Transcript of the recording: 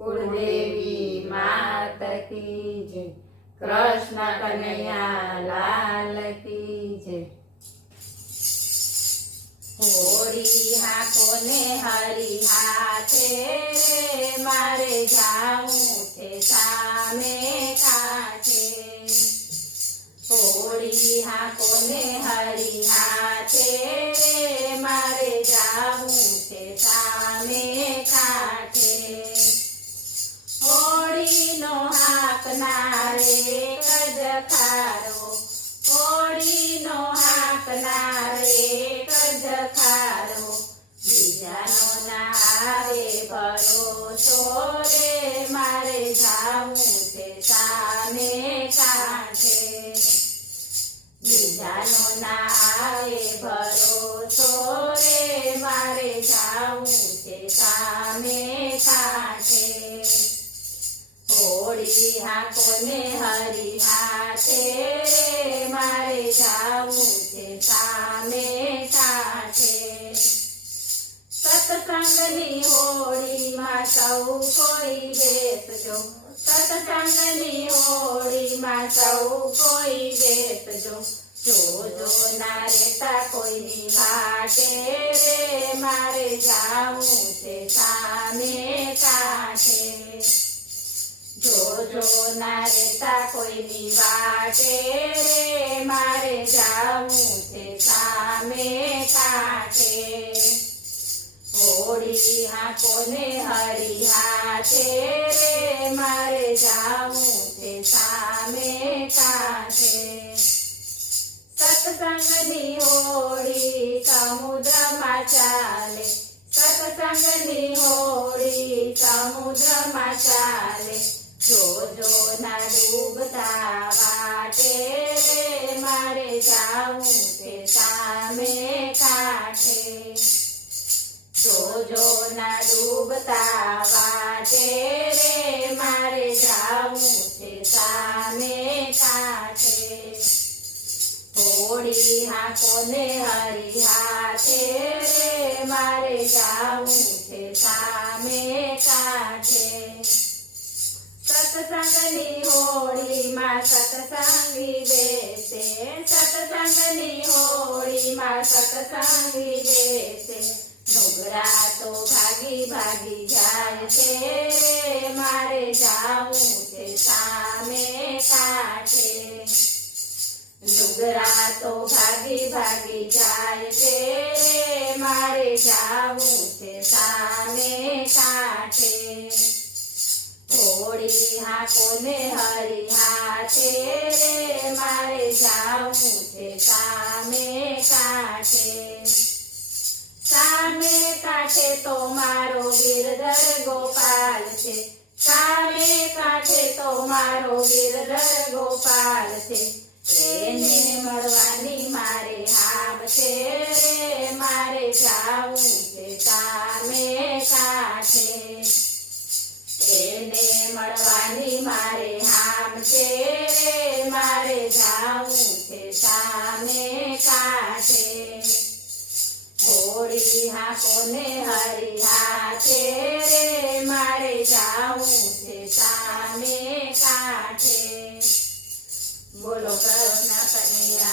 कुलदेवी मात की जय। कृष्ण कन्हैया लाल की जय। होरी हाको ने हरी हाथे रे मारे जाऊं छे सामे काठे। होरी हाको ने हरी हाथे रे मारे जाऊं छे सामे काठे। होड़ी नो हाकनारे कज खारो। होड़ी नो हाकनारे कज खारो। बीजानो ना आवे भरोसो रे मारे जाऊं छे सामे काठे। बीजानो ना आवे भरोसो रे मारे जाऊं छे सामे काठे। होड़ी हाको ने हरी हाथे रे मारे जाऊं छे सामे काठे। सत्संगनी होड़ी मां सौ कोई बेसजो। सत्संगनी होड़ी मां सौ कोई बेसजो। जो ना रेता कोईनी वाटे रे मारे जाऊं छे सामे काठे। जो ना रेता कोईनी वाटे रे मारे जाऊं छे सामे काठे। होड़ी हाको ने हरी हाथे रे मारे जाऊं छे सामे काठे। सत्संगनी होड़ी समुद्र में चाले। सत्संगनी होड़ी समुद्र में चाले। जो ना डूबता वाटे रे मारे जाऊं छे सामे काठे। जो ना डूबता वाटे रे मारे जाऊं छे सामे काठे। होड़ी हाको ने हरी हाथे रे मारे जाऊं छे सामे काठे। सत्संगनी होड़ी मां सत्संगी बेसे। सत्संगनी होड़ी मां सत्संगी बेसे। डोगरा तो भागी भागी जाए छे रे मारे जाऊं छे सामे काठे। डोगरा तो भागी भागी जाए छे रे मारे जाऊं छे सामे काठे। होड़ी हाको ने हरी हाथे रे मारे जाऊं छे सामे काठे। सामे काठे तो मारो गिरधर गोपाल छे। सामे काठे तो मारो गिरधर गोपाल छे। एने मळवानी मारे हाम छे रे मारे जाऊं छे सामे काठे। एने मळवानी मारे हाम छे रे मारे जाऊं छे सामे काठे। होड़ी हाको ने हरी हाथे रे मारे जाऊं छे सामे काठे। बोलो कृष्ण कन्हैया